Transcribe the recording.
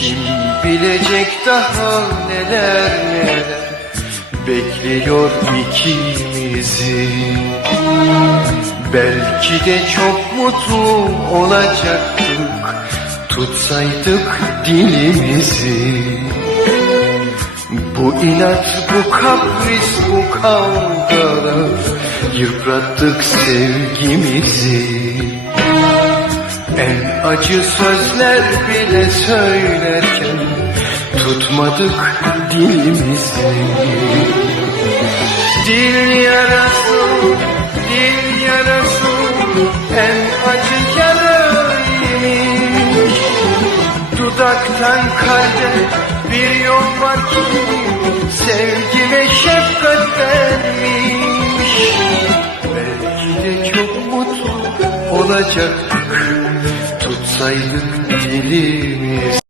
Kim bilecek daha neler neler? Bekliyor ikimizi. Belki de çok mutlu olacaktık. Tutsaydık dilimizi. Bu inat, bu kapris, bu kavgalar Yıprattık sevgimizi En acı sözler bile söylerken Tutmadık dilimizi. Dil yarası, dil yarası En acı yaraymış Dudaktan kalbe bir yol var ki Sevgi ve şefkat vermiş. Belki de çok mutlu olacaktık Tutsaydık dilimiz